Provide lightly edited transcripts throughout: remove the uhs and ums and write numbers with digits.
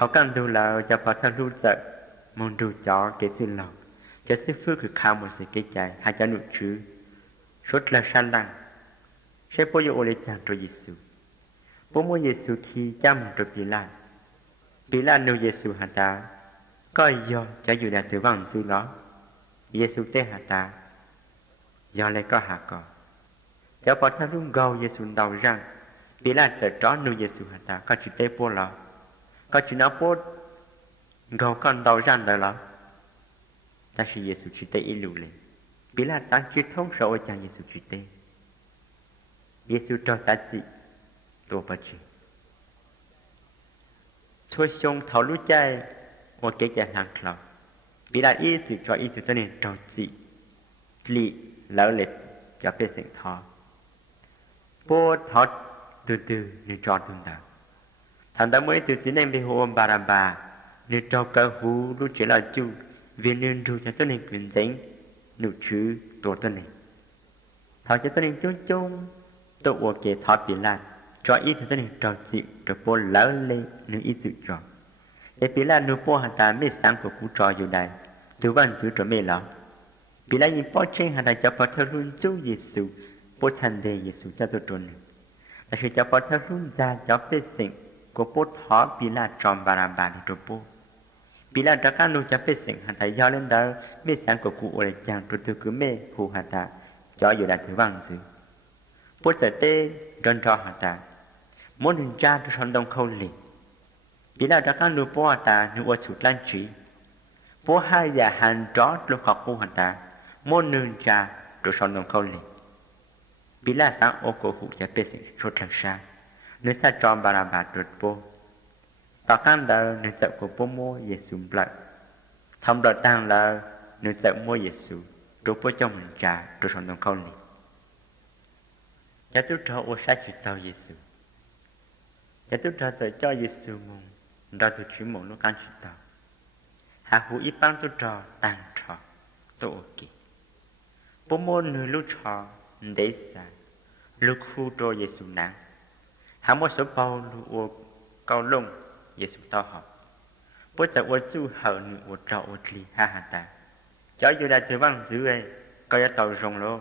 thảo căn tu là cho phật thân tu sợ mong tu cho cái sự lòng cho sư phướcคือข้าวหมดสิcái chạy hai cho nụ chứ suốt là san lăng sẽ bố yêu ole chàng cho Giêsu bố mua Giêsu khi chăm cho bị la nô Giêsu hả ta coi do cho dù là tử vong sự đó Giêsu tế hả ta do lại có hả có cho phật thân luôn gầu Giêsu đầu rằng bị la sợ chó nô Giêsu hả ta có chỉ tế bố lọ có chỉ nói bố gầu con đầu rằng đời lọ ta sẽ Giêsu chỉ tế ý lù lên bị la sáng chỉ thông số chàng Giêsu chỉ tế Giêsu cho giá trị tổ bà chị thôi xong thảo lũ chay một cái chàng hàng khẩu bị la ý sự cho ý sự cho nên trò chị lì lỡ lệch cho phê sinh thọ bố thọ từ từ nên tròn tương đạo thằng ta mới từ chính em bị hồ bà đàm bà nên cho cơ hú lúc chỉ là chú vì nên ru cho tôi nên quyền dính nụ chứ tổ tôi này thọ cho tôi nên chung chung tôi ủa kể thọ bị lan cho ít tôi nên trò chịu rồi bố lỡ lên nếu ít sự trò để bị lan nụ bố hẳn ta mới sáng của cú trò dù đây tôi vẫn giữ trò mê lắm bị lan nhìn bó trên hẳn ta cho phật thơ luôn chú Giêsu bố thành đề Giêsu cho tôi trốn là sự cho phật thơ luôn ra cho phê sinh của bố thọ bị lan tròn bà làm bà để trò bố bị lan cho các nụ cho phê sinh hẳn ta do lên đó mới sáng của cú ủa chàng rồi tôi cứ mê hù hẳn ta cho dù là thứ vang giữ bố trở tê đơn cho hả ta muốn hình ra cho son đông khâu lì vì là đã các nụ bố hả ta nụ ở sụt lan trí bố hai già hàn chó lúc học khu hả ta muốn nương ra cho son đông khâu lì vì là sáng ô cổ hụ sẽ bê sinh số trần xa nếu ta tròn bà làm bà trượt bố và các đờ nếu sợ của bố mua Giêsu lợi thông đợt tăng là nếu sợ mua Giêsu rồi bố cho mình trả cho son đông khâu lì cha tôi cho ô sát chỉ tao Giêsu cha tôi cho Giêsu mong ra tôi chỉ mong nó can chỉ tao hạ hữu ít ban tôi cho tăng cho tôi ok bố môn người lúc cho để xa lúc khu cho Giêsu nắng hạ một số bao lúc ô cao lông Giêsu tao học bố cha ô chú hậu nữ ô trò ô trì ha ha ta cho dù là từ văn dưới ấy coi ra tàu rồng lô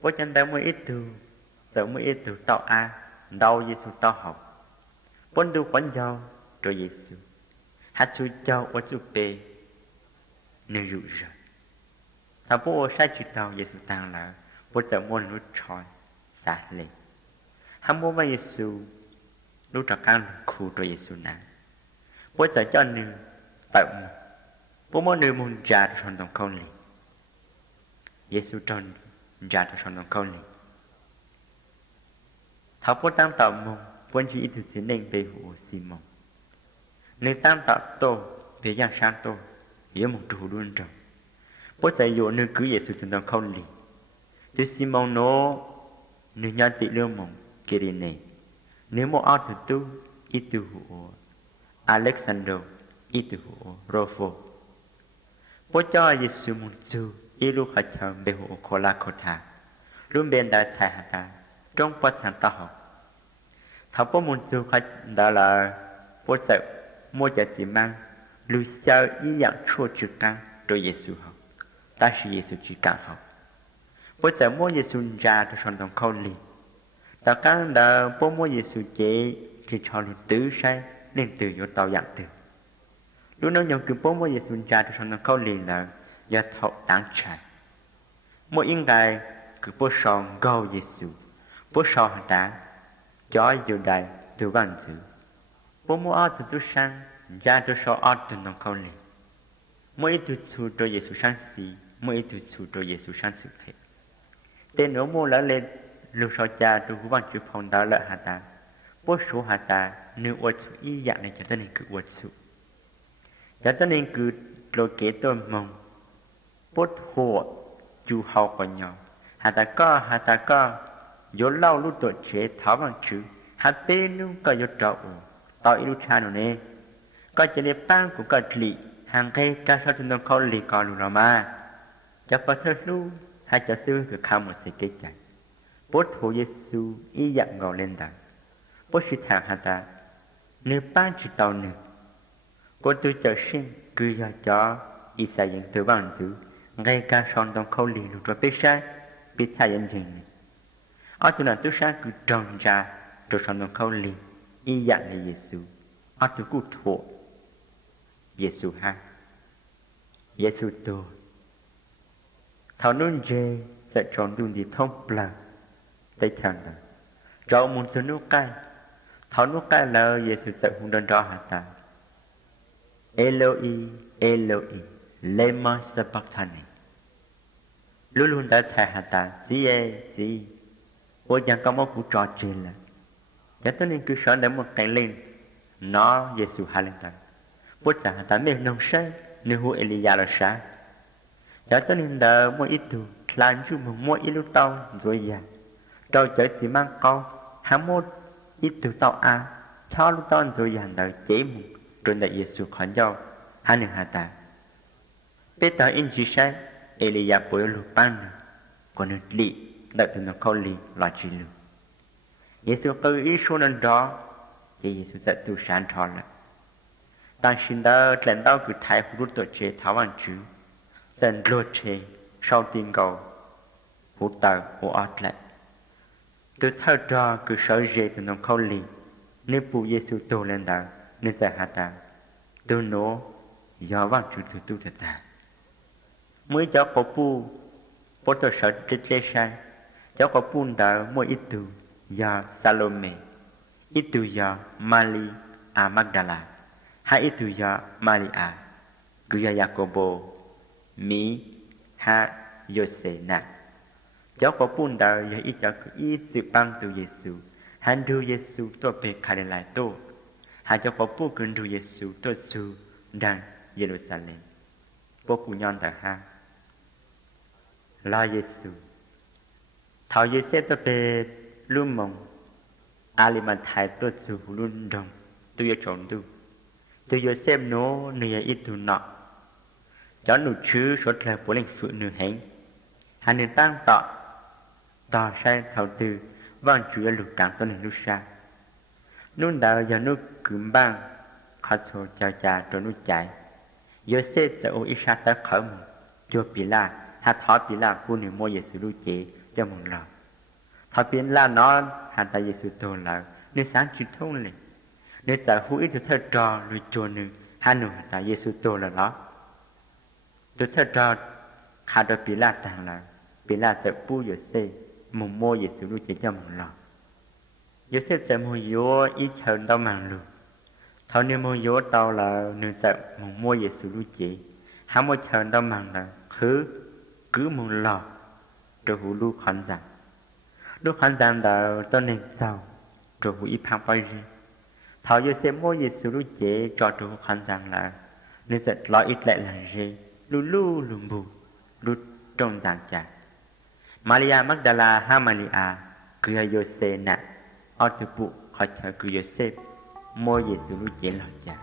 bố chân ta mới ít từ sợ mới ít từ tao a đau Giêsu tao học bốn đu quán dao rồi Giêsu hát chú cho ô chú bê nên rủ rồi thằng bố sai chú tao Giêsu tăng là bố sợ môn nút tròn xa lên hắn bố với Giêsu lúc trò căn khu rồi Giêsu nắng bố sợ cho nương tạo mù bố môn nương môn trả cho son đồng khâu lì Giêsu tròn trả cho son đồng khâu lì thảo bố tam tạo mông vốn chỉ ít chính nên về hồ xì mông nên tam tạo tô về giang sang tô yếu một chủ luôn rồi bố chạy dụ nên cứ Giêsu chân đồng không lì tôi xì mông nó nên nhân tị lương mông kia đi này nếu một ao từ tu ít từ hồ Alexander ít từ hồ Rofo bố cho Giêsu một chú ít lúc họ chờ về hồ Kola Kota luôn bên đã chạy hả ta trong quá trình ta học thảo bố môn chú khách đó là bố sợ mua trả chỉ mang lưu sao ý dạng chua trừ căng rồi Giêsu học ta sẽ Giêsu chỉ càng học bố sợ mua Giêsu ra cho son đồng khâu lì ta căng đó bố mua Giêsu chế chỉ cho lì tứ sai nên từ vô tàu dạng từ lúc nào nhau cứ bố mua Giêsu ra cho son đồng khâu lì là do thọ đáng trái mỗi yên ngày cứ bố son gâu Giêsu bố son hả ta cho dù đại từ văn chữ bố mua ở từ sang ra cho số ở từ nông khâu lì mỗi từ chủ cho Giêsu sang xí mỗi từ chủ cho Giêsu sang sự thể tên nó mua lỡ lên lúc sau cha từ văn chữ phong đó lỡ hà ta bố số hà ta nếu ở chủ ý dạng này cho nên cứ ở chủ cho nên cứ lôi kế tôi mong bố thua chú học của nhau hà ta có vô lâu lúc tội chế tháo bằng chữ hạt bê lúc có vô trọ tao ít lúc cha nó nè có chế đề bang của có lì hàng cây ca sao trên đông khâu lì có lù nào mà cho phật thơ lu hay cho sư cứ khao một sự kế chạy bố thủ Giêsu ý dạng ngầu lên đàn bố suy thẳng hạt ta nếu bang chỉ tàu nè Cô tôi chờ sinh cứ do cho ý xa dân từ bằng giữ ngay cả son đồng khâu lì lụt và biết sai biết xa dân dừng ở chỗ nào tôi sáng cứ tròn ra rồi son đồng khâu lì ý dạng là Giê-xu ở chỗ cụ thuộc Giê-xu ha Giê-xu tôi thảo nôn dê sẽ tròn đun gì thông bờ tay chẳng đó cho muốn số nước cay thảo nước cay là Giê-xu sẽ hùng đơn rõ hả ta Eloi Eloi lema sabachthani luôn luôn đã thầy hả ta gì ôi chẳng có một cuộc trò chuyện là chẳng tôi nên cứ sợ để một cái lên nó Giê-xu hạ lên ta bố chẳng hả ta mẹ nông say nếu hữu Elia là sao chẳng tôi nên đợi một ít tù làm chú một ít lúc tao rồi già rồi chở chỉ mang câu hắn một ít tù tao cho lúc tao rồi già đợi chế một rồi đợi Giê-xu khỏi nhau hắn đừng hạ ta bây giờ in chỉ sai Elia bối lục ban còn được lị đợi từ nó khâu lì là chỉ lù Giê-xu tự ý số nên đó chỉ Giê-xu sẽ tu sáng trò lại ta xin đó lần đó cứ thay hút tổ chế tháo bằng chữ dần lột chế sau tiên cầu hút tờ hút ọt lại tôi thơ trò cứ sợ dễ từ nó khâu lì nếu bù Giê-xu tu lên đó nên sẽ hạ ta tôi nổ do bằng chữ từ tu thật ta mới cho có bù bố tôi sợ chết lê sai cháu có bùn đó mỗi ít từ do Salome ít từ do Mali Magdala hai ít từ do Maria cứ do Jacobo Mỹ ha Yosena cháu có bùn đó do ít cháu cứ ít sự băng từ Giê-xu hắn đưa Giê-xu tôi về khai lại tôi hắn cháu có bùn cứ đưa Giê-xu tôi su đang Jerusalem bố cụ nhon thở ha lo Giê-xu thảo Giê-xếp tôi về luôn mong Aliman thái tôi su luôn đồng tôi yêu trốn tôi Giê-xếp nó nửa ít tu nọ cho nụ chứ số là bố lệnh phụ nữ hẹn hắn nên tăng tỏ sai thảo từ vang chúa lục trắng tôi nên lúc xa nôn đạo giờ nụ cứng băng khó số chào chà rồi nụ chạy Giê-xếp sẽ ô ít sát tới khởi mừng chúa bị la hạ thọ bị la phụ nữ mua Giê-xu lưu chế cho mừng lòng thọ biến la nó hạ ta Giê-xu tô là nên sáng chữ thông lên nên ta hữu ít thơ trò lưu chùa nữ hạ nụ hạ ta Giê-xu tô là đó tôi thơ trò hạ đó bị la tàng là bị la sẽ bù Giê-xu mùng mua Giê-xu lưu chế cho mừng lòng Giê-xu sẽ mua yếu ít hơn tao màng lưu thọ nếu mua yếu tao là nên sẽ mùng mua Giê-xu lưu chế hạ mua hơn tao màng là cứ mùng lò rồi hữu lưu khoản rằng lúc khoản rằng là tôi nên giàu rồi hữu ít phang bao riêng thọ Giê-xu mua Giê-xu lưu chế cho rồi khoản rằng là nên sẽ lo ít lại là riêng lưu lùm bù lưu trong rằng chả Maria Magdala ha Maria cứ hay Giê-xu nè ở từ bụ khỏi chờ cứ Giê-xu mua Giê-xu lưu chế lo chả